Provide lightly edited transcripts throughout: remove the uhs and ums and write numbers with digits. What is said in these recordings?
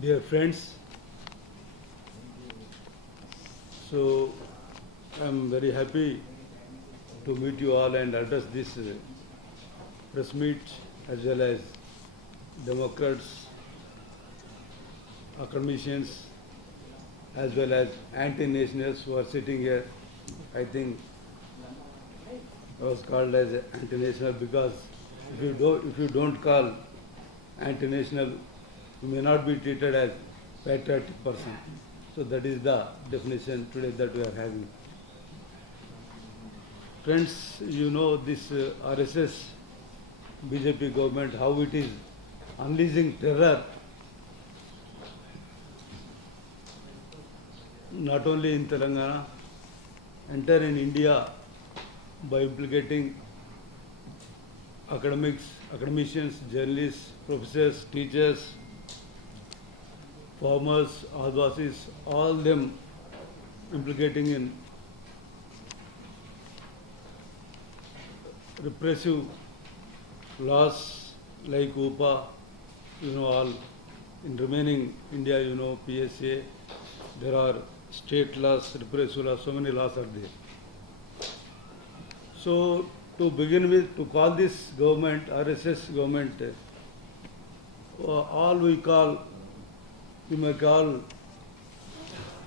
Dear friends, so I'm very happy to meet you all and address this press meet as well as Democrats, academicians, as well as anti-nationals who are sitting here. I think I was called as anti-national because if you don't call anti-national, you may not be treated as patriotic person. So that is the definition today that we are having. Friends, you know this RSS BJP government, how it is unleashing terror not only in Telangana, entire in India by implicating academicians, journalists, professors, teachers, farmers, Adivasis, all them implicating in repressive laws like UPA, all in remaining India, PSA, there are state laws, repressive laws, so many laws are there. So to begin with, to call this government, RSS government, all we call, you may call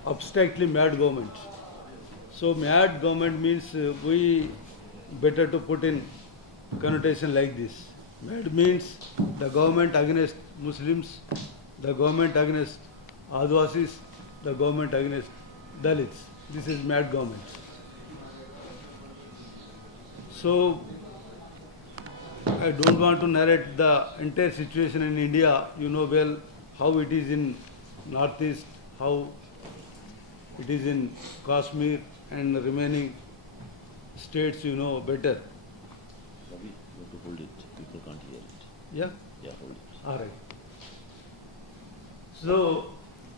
abstractly mad government. So mad government means we better to put in connotation like this. Mad means the government against Muslims, the government against Adivasis, the government against Dalits. This is mad government. So I don't want to narrate the entire situation in India. You know well how it is in Northeast, how it is in Kashmir and the remaining states, you know better. Ravi, you have to hold it. People can't hear it. Yeah? Yeah, hold it. All right. So,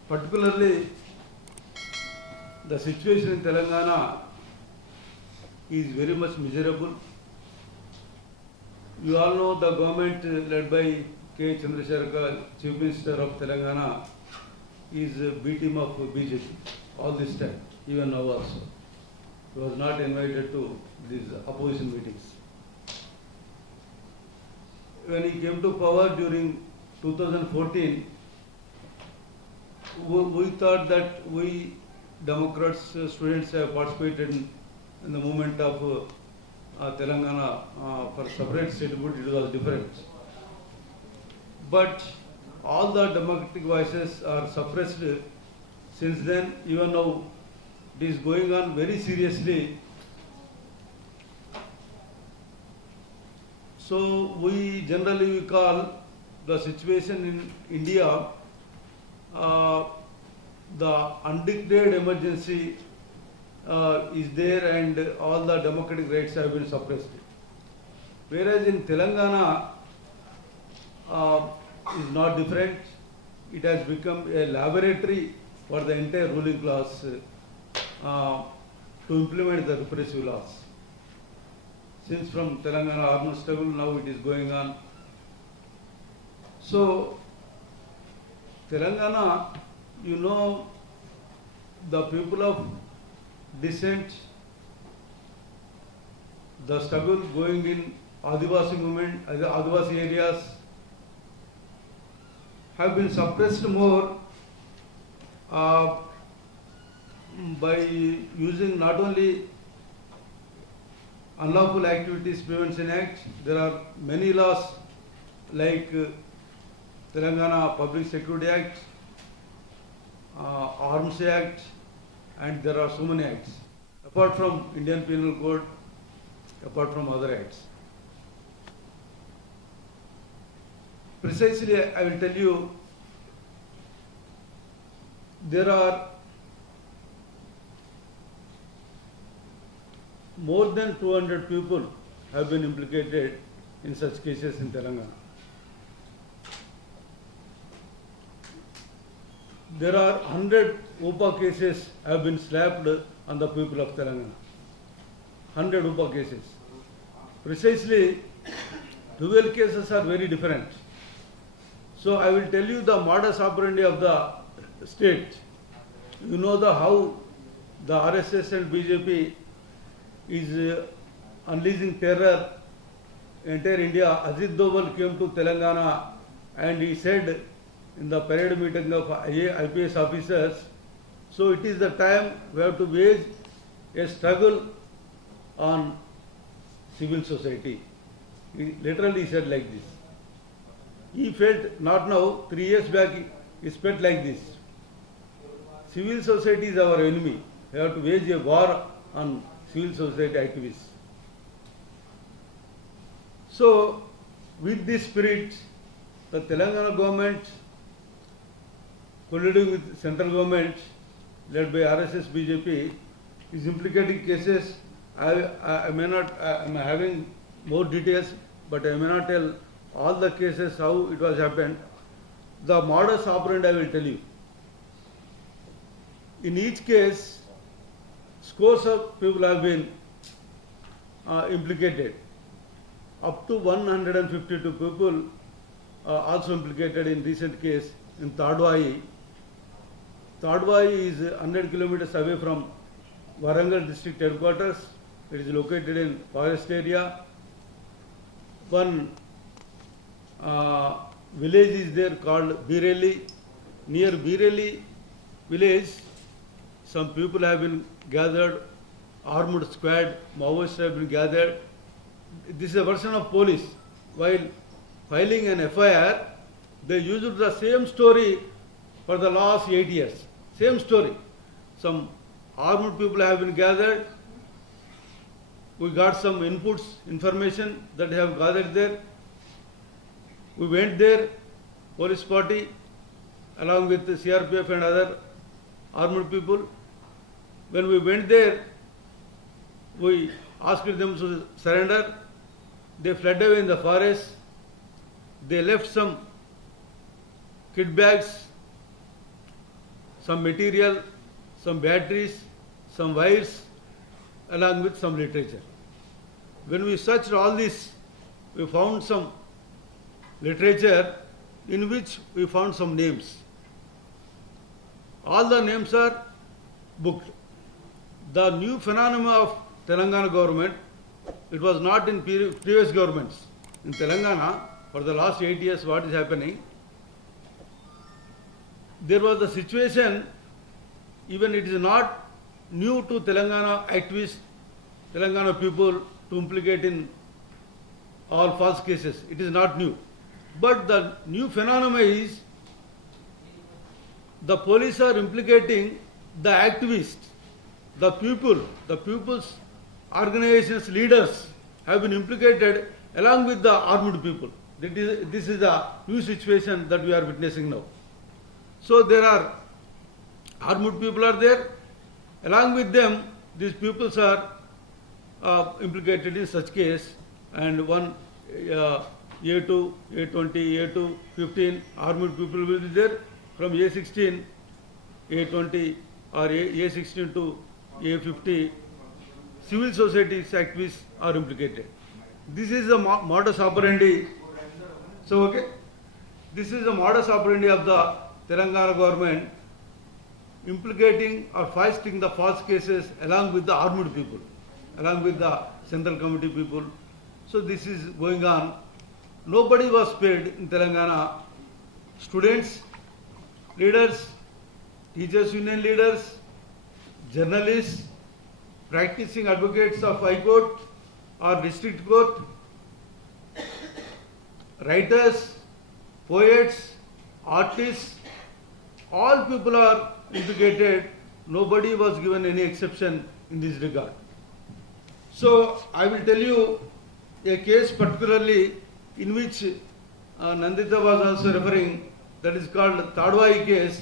particularly the situation in Telangana is very much miserable. You all know the government led by K. Chandrasekhar, Chief Minister of Telangana, is a B team of BJP all this time, even now also. He was not invited to these opposition meetings. When he came to power during 2014, we thought that we Democrats, students have participated in the movement of Telangana for separate statehood. It was different. But all the democratic voices are suppressed since then. Even now it is going on very seriously. So we generally call the situation in India the undeclared emergency is there and all the democratic rights have been suppressed. Whereas in Telangana is not different. It has become a laboratory for the entire ruling class to implement the repressive laws. Since from Telangana armed struggle, now it is going on. So Telangana, you know, the people of dissent, the struggle going in Adivasi movement, Adivasi areas have been suppressed more by using not only Unlawful Activities Prevention Act. There are many laws like Telangana Public Security Act, Arms Act, and there are so many acts, apart from Indian Penal Code, apart from other acts. Precisely, I will tell you, there are more than 200 people have been implicated in such cases in Telangana. There are 100 UPA cases have been slapped on the people of Telangana. 100 UPA cases. Precisely, 12 cases are very different. So I will tell you the modus operandi of the state. You know how the RSS and BJP is unleashing terror entire India. Ajit Doval came to Telangana and he said in the parade meeting of IPS officers, so it is the time we have to wage a struggle on civil society. He literally said like this. He felt, not now, 3 years back, he felt like this. Civil society is our enemy. We have to wage a war on civil society activists. So, with this spirit, the Telangana government, colluding with central government, led by RSS BJP, is implicating cases. I may not, I am having more details, but I may not tell all the cases how it was happened. The modus operandi I will tell you. In each case, scores of people have been implicated. Up to 152 people also implicated in recent case in Tadwai. Tadwai is 100 kilometers away from Warangal district headquarters. It is located in forest area. One village is there called Bireli. Near Bireli village, some people have been gathered, armed squad, Maoists have been gathered. This is a version of police. While filing an FIR, they used the same story for the last 8 years. Same story. Some armed people have been gathered. We got some inputs, information that they have gathered there. We went there, police party, along with the CRPF and other armed people. When we went there, we asked them to surrender. They fled away in the forest. They left some kit bags, some material, some batteries, some wires, along with some literature. When we searched all this, we found some literature in which we found some names. All the names are booked. The new phenomenon of Telangana government, it was not in previous governments. In Telangana, for the last 8 years, what is happening? There was a situation, even it is not new to Telangana activists, Telangana people to implicate in all false cases. It is not new. But the new phenomenon is the police are implicating the activists, the people's organizations, leaders have been implicated along with the armed people. This is a new situation that we are witnessing now. So there are armed people are there, along with them these peoples are implicated in such case, and one A2, A20, A2, 15 armed people will be there. From A16, A20 or A16 to A50, civil society activists are implicated. This is the modus operandi. So, okay, this is the modus operandi of the Telangana government, implicating or foisting the false cases along with the armed people, along with the central committee people. So this is going on. Nobody was spared in Telangana. Students, leaders, teachers union leaders, journalists, practicing advocates of High Court or District Court, writers, poets, artists, all people are implicated. Nobody was given any exception in this regard. So I will tell you a case particularly in which Nandita was also referring, that is called Tadwai case.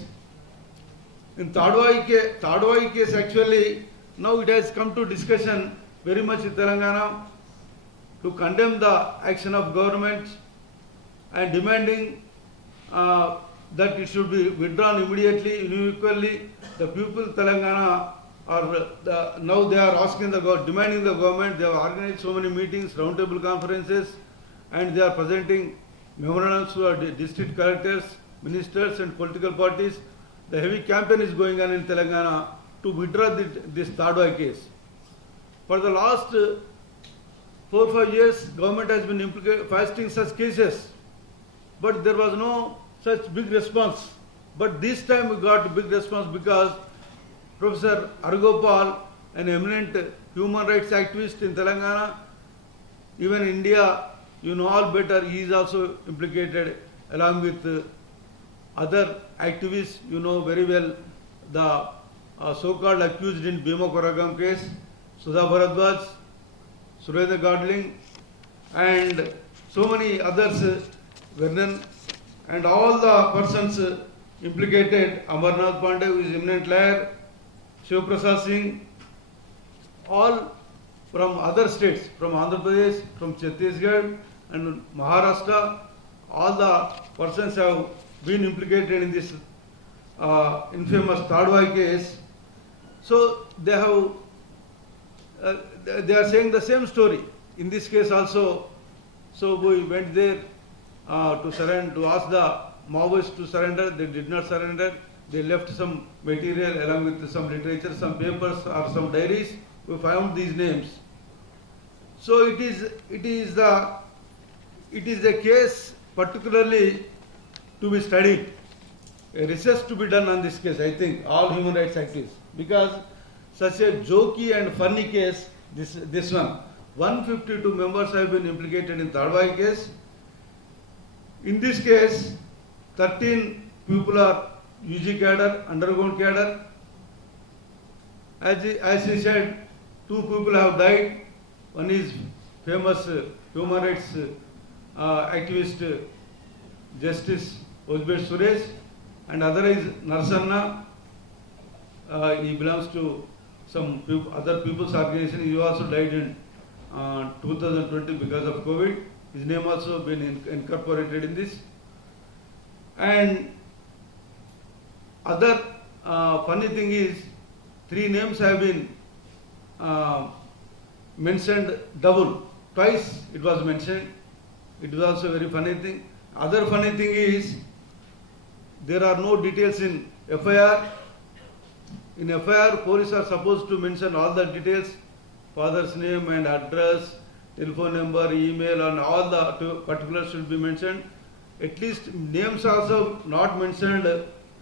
In Tadwai case actually, now it has come to discussion very much in Telangana to condemn the action of government and demanding that it should be withdrawn immediately, unequally. The people Telangana are now they are asking demanding the government. They have organized so many meetings, roundtable conferences, and they are presenting memorandums to our district collectors, ministers and political parties. The heavy campaign is going on in Telangana to withdraw this Tadwai case. For the last 4 or 5 years, government has been fighting such cases, but there was no such big response. But this time we got big response because Professor Arugopal, an eminent human rights activist in Telangana, even India, you know all better, he is also implicated along with other activists, you know very well, the so-called accused in Bhima Koragam case, Sudha Bharadwaj, Surendra Godling, and so many others, Vernon, and all the persons implicated, Amarnath Pandey, who is eminent lawyer, Shiv Prasad Singh, all from other states, from Andhra Pradesh, from Chhattisgarh and Maharashtra, all the persons have been implicated in this infamous Tadwai case. So they have, they are saying the same story. In this case also, so we went there to surrender, to ask the Maoists to surrender. They did not surrender. They left some material along with some literature, some papers or some diaries. We found these names. So it is a case particularly to be studied, a research to be done on this case, I think, all human rights activists, because such a jokey and funny case, this one, 152 members have been implicated in Tadwai case. In this case, 13 people are UG cadre, underground cadre. As he said, 2 people have died. One is famous human rights activist Justice Ojbet Suresh, and other is Narsanna. He belongs to some other people's organization. He also died in 2020 because of COVID. His name also been incorporated in this. And other funny thing is, 3 names have been mentioned double. Twice it was mentioned. It was also a very funny thing. Other funny thing is, there are no details in FIR. In FIR, police are supposed to mention all the details, father's name and address, telephone number, email, and all the particulars should be mentioned. At least names also not mentioned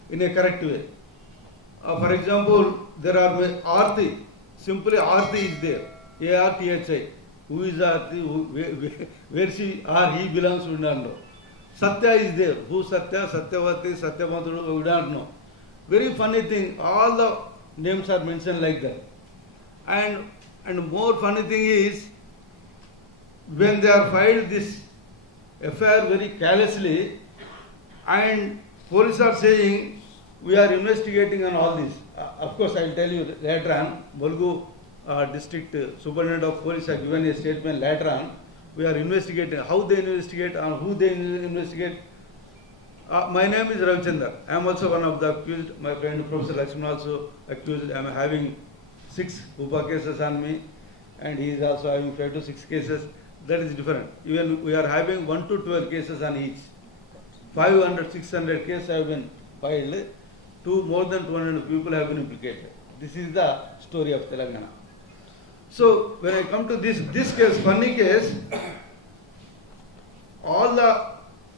in a correct way. For example, there are Aarti, simply Aarti is there, A-R-T-H-I. Who is Aarti, where she or he belongs, we don't know. Satya is there, who Satya, Satyavati, Satyamaduru, we don't know. Very funny thing, all the names are mentioned like that. And more funny thing is, when they are filed this affair very carelessly, and police are saying, we are investigating on all this. Of course, I will tell you later on. Bolgu district superintendent of police have given a statement later on. We are investigating how they investigate and who they investigate. My name is Ravi Chandan. I am also one of the accused. My friend Professor Lakshman also accused. I am having 6 UPA cases on me, and he is also having 5 to 6 cases. That is different. Even we are having 1 to 12 cases on each. 500, 600 cases have been filed. More than 200 people have been implicated. This is the story of Telangana. So when I come to this case, funny case,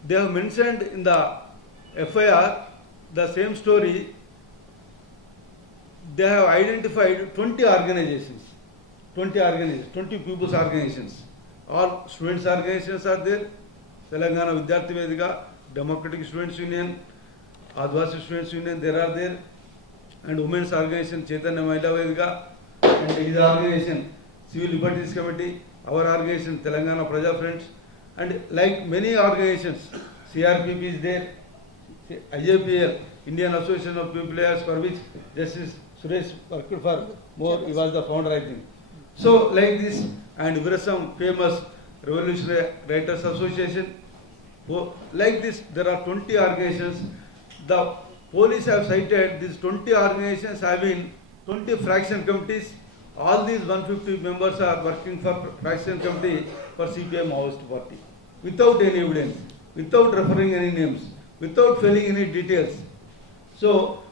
they have mentioned in the FIR the same story. They have identified 20 organizations, 20 people's organizations. All students' organizations are there. Telangana Vidyarthi Vedika, Democratic Students Union, Adivasi Students Union, there are there, and Women's Organization, Chaitanya Mahila Vedika, and his organization, Civil Liberties Committee, our organization, Telangana Praja Friends, and like many organizations, CRPP is there, IAPL, Indian Association of Pupils, for which Justice Suresh worked for more, he was the founder, I think. So like this, and Virasam, famous Revolutionary Writers Association, like this, there are 20 organizations. The police have cited these 20 organizations having 20 fraction committees. All these 150 members are working for fraction committee for CPM Maoist party without any evidence. without referring any names, without filling any details. So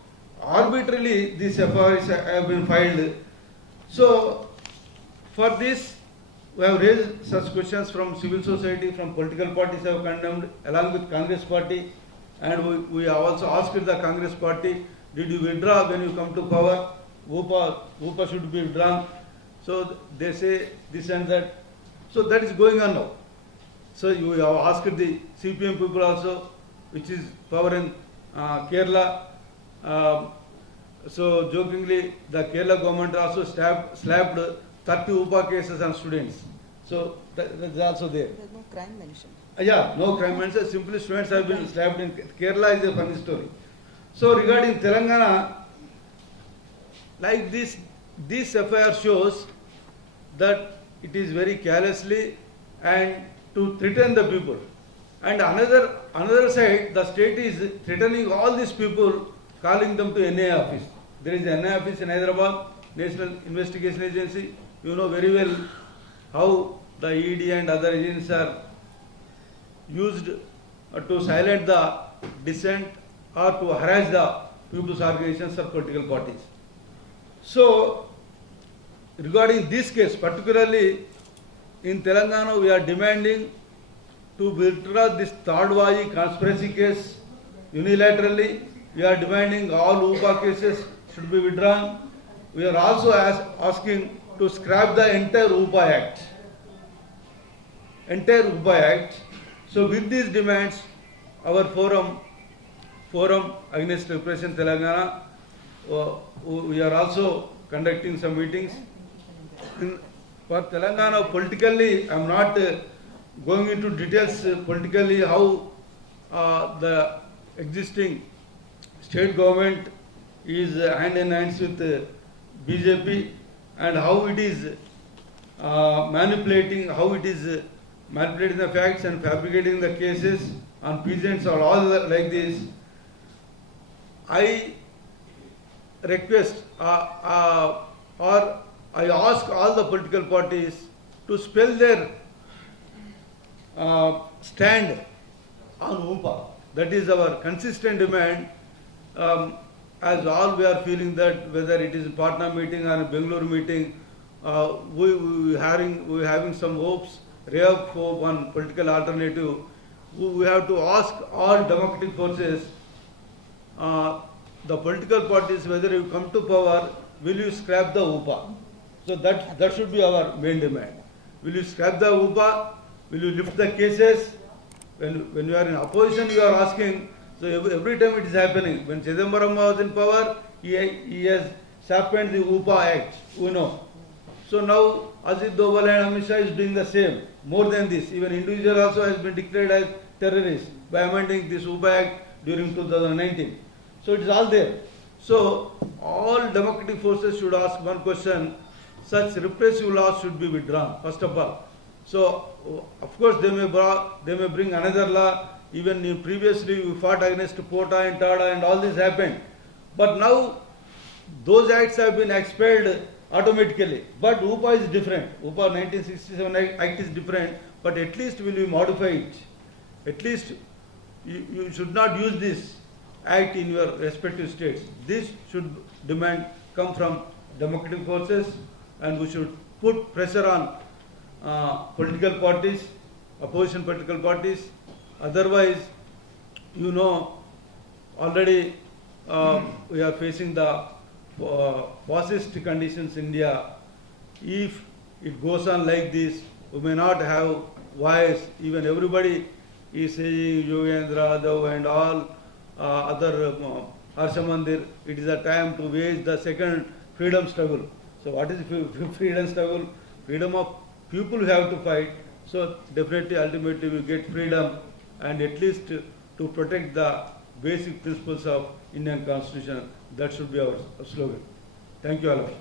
arbitrarily these FIRs have been filed. So for this, we have raised such questions from civil society, from political parties have condemned, along with Congress party, and we have also asked the Congress party, did you withdraw when you come to power? UPA should be withdrawn. So they say this and that. So that is going on now. So you have asked the CPM people also, which is power in Kerala. So jokingly, the Kerala government also slapped 30 UPA cases on students. So that is also there. There is no crime mentioned. Yeah, no crime mentioned. Simply students have been slapped in Kerala is a funny story. So regarding Telangana, like this FIR shows that it is very carelessly and to threaten the people. And another side, the state is threatening all these people, calling them to NIA office. There is an NIA office in Hyderabad, National Investigation Agency. You know very well how the ED and other agents are used to silence the dissent or to harass the people's organizations or political parties. So, regarding this case, particularly in Telangana, we are demanding to withdraw this Tadwaji conspiracy case unilaterally. We are demanding all UPA cases should be withdrawn. We are also asking to scrap the entire UPA Act. Entire UPA Act. So with these demands, our forum against repression Telangana, we are also conducting some meetings. For Telangana, politically, I am not going into details politically how the existing state government is hand in hands with BJP and how it is manipulating the facts and fabricating the cases on peasants or all like this. I request or I ask all the political parties to spell their stand on UPA. That is our consistent demand. As all we are feeling that whether it is a Patna meeting or a Bangalore meeting, we having some hopes, ray of hope on political alternative. We have to ask all democratic forces, the political parties, whether you come to power, will you scrap the UPA? So that should be our main demand. Will you scrap the UPA? Will you lift the cases? When you are in opposition, you are asking. So every time it is happening. When Chidambaram was in power, he has sharpened the UPA Act. We know. So now Ajit Doval and Amit Shah is doing the same. More than this, even individual also has been declared as terrorist by amending this UPA Act during 2019. So it is all there. So all democratic forces should ask one question: such repressive laws should be withdrawn. First of all. So of course they may bring another law. Even previously we fought against Pota and Tada and all this happened. But now those acts have been expelled automatically. But UPA is different. UPA 1967 Act is different. But at least will you modify it? At least you should not use this act in your respective states. This should demand come from democratic forces, and we should put pressure on political parties, opposition political parties. Otherwise, you know, already we are facing the fascist conditions in India. If it goes on like this, we may not have voice. Even everybody is saying Yogendra, Yadav and all other Harsha Mandir, it is a time to wage the second freedom struggle. So what is freedom struggle? Freedom of people who have to fight. So definitely, ultimately, we get freedom, and at least to protect the basic principles of Indian Constitution. That should be our slogan. Thank you all of you.